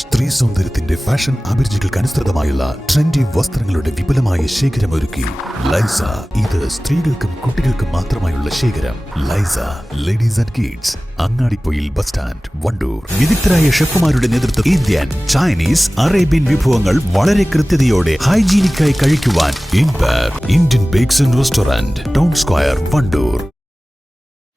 സ്ത്രീ സൗന്ദര്യത്തിന്റെ fashion അഭിരുചികൾക്ക് അനുസൃതമായുള്ള trendy വസ്ത്രങ്ങളുടെ വിപുലമായ ശേഖരമൊരുക്കി ലൈസ. ഇത് സ്ത്രീകൾക്കും കുട്ടികൾക്കും മാത്രമായുള്ള ശേഖരം. ലൈസ ladies and kids, Angadipoyil bus stand, Wandoor. വിദഗ്ധരായ ഷെഫുമാരുടെ നേതൃത്വത്തിൽ ഇന്ത്യൻ, ചൈനീസ്, അറേബ്യൻ വിഭവങ്ങൾ വളരെ കൃത്യതയോടെ ഹൈജീനിക്കായി കഴിക്കുവാൻ Indian bakes and restaurant, town square, Wandoor.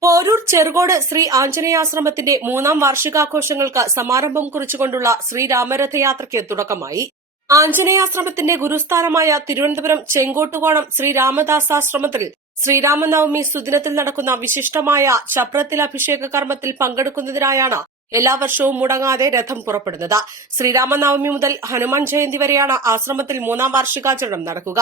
Porur Cherukode Shri ആഞ്ജനേയാശ്രമത്തിന്റെ 3ാം വാർഷികാഘോഷങ്ങൾക്ക് സമാരംഭം കുറിച്ചുകൊണ്ടുള്ള ശ്രീരാമരഥയാത്രയ്ക്ക് തുടക്കമായി. ആഞ്ജനേയാശ്രമത്തിന്റെ ഗുരുസ്ഥാനമായ തിരുവനന്തപുരം ചെങ്കോട്ടുകോണം ശ്രീരാമദാസാശ്രമത്തിൽ ശ്രീരാമനവമി സുദിനത്തിൽ നടക്കുന്ന വിശിഷ്ടമായ ചപ്രത്തിലഭിഷേക കർമ്മത്തിൽ പങ്കെടുക്കുന്നതിനായാണ് എല്ലാ വർഷവും മുടങ്ങാതെ രഥം പുറപ്പെടുന്നത്. ശ്രീരാമനവമി മുതൽ ഹനുമാൻ ജയന്തി വരെയാണ് ആശ്രമത്തിൽ 3ാം വാർഷികാചരണം നടക്കുക.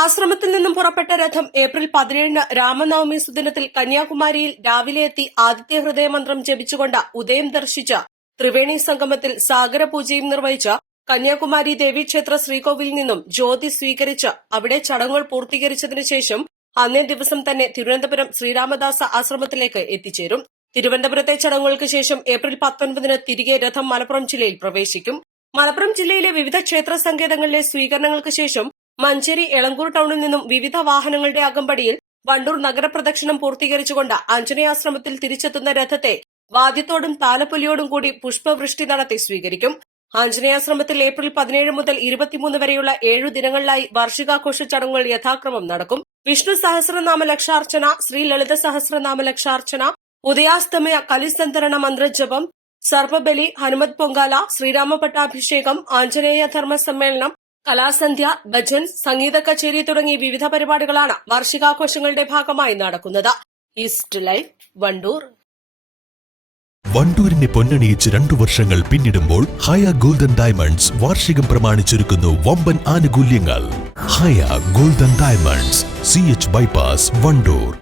ആശ്രമത്തിൽ നിന്നും പുറപ്പെട്ട രഥം ഏപ്രിൽ 17 രാമനവമി സുദിനത്തിൽ കന്യാകുമാരിയിൽ രാവിലെ എത്തി ആദിത്യ ഹൃദയമന്ത്രം ജപിച്ചുകൊണ്ട് ഉദയം ദർശിച്ച ത്രിവേണി സംഗമത്തിൽ സാഗരപൂജയും നിർവഹിച്ച കന്യാകുമാരി ദേവീക്ഷേത്ര ശ്രീകോവിലിൽ നിന്നും ജ്യോതി സ്വീകരിച്ച് അവിടെ ചടങ്ങുകൾ പൂർത്തീകരിച്ചതിനു ശേഷം അന്നേ ദിവസം തന്നെ തിരുവനന്തപുരം ശ്രീരാമദാസ ആശ്രമത്തിലേക്ക് എത്തിച്ചേരും. തിരുവനന്തപുരത്തെ ചടങ്ങുകൾക്ക് ശേഷം ഏപ്രിൽ 19 തിരികെ രഥം മലപ്പുറം ജില്ലയിൽ പ്രവേശിക്കും. മലപ്പുറം ജില്ലയിലെ വിവിധ ക്ഷേത്ര സങ്കേതങ്ങളിലെ സ്വീകരണങ്ങൾക്ക് ശേഷം മഞ്ചേരി എളങ്കൂർ ടൌണിൽ നിന്നും വിവിധ വാഹനങ്ങളുടെ അകമ്പടിയിൽ വണ്ടൂർ നഗരപ്രദക്ഷിണം പൂർത്തീകരിച്ചുകൊണ്ട് ആഞ്ജനേയാശ്രമത്തിൽ തിരിച്ചെത്തുന്ന രഥത്തെ വാദ്യത്തോടും താലപ്പൊലിയോടും കൂടി പുഷ്പവൃഷ്ടി നടത്തി സ്വീകരിക്കും. ആഞ്ജനേയാശ്രമത്തിൽ ഏപ്രിൽ 17 മുതൽ 23 വരെയുള്ള 7 ദിനങ്ങളിലായി വാർഷികാഘോഷ ചടങ്ങുകൾ യഥാക്രമം നടക്കും. വിഷ്ണു സഹസ്രനാമ ലക്ഷാർച്ചന, ശ്രീ ലളിത സഹസ്രനാമ ലക്ഷാർച്ചന, ഉദയാസ്തമയ കലിസന്തരണ മന്ത്രജപം, സർപ്പബലി, ഹനുമത് പൊങ്കാല, ശ്രീരാമ പട്ടാഭിഷേകം, ആഞ്ജനേയ ധർമ്മ സമ്മേളനം, കലാസന്ധ്യ, ഭജൻ, സംഗീത കച്ചേരി തുടങ്ങി വിവിധ പരിപാടികളാണ് വാർഷികാഘോഷങ്ങളുടെ ഭാഗമായി നടക്കുന്നത്. East live, Wandoor. വണ്ടൂരിനെ പൊന്നണിയിച്ച് 2 വർഷങ്ങൾ പിന്നിടുമ്പോൾ ഹയ ഗോൾഡൻ ഡയമണ്ട്സ് വാർഷികം പ്രമാണിച്ചൊരുക്കുന്നു വമ്പൻ ആനുകൂല്യങ്ങൾ. Haya golden diamonds, CH bypass, Wandoor.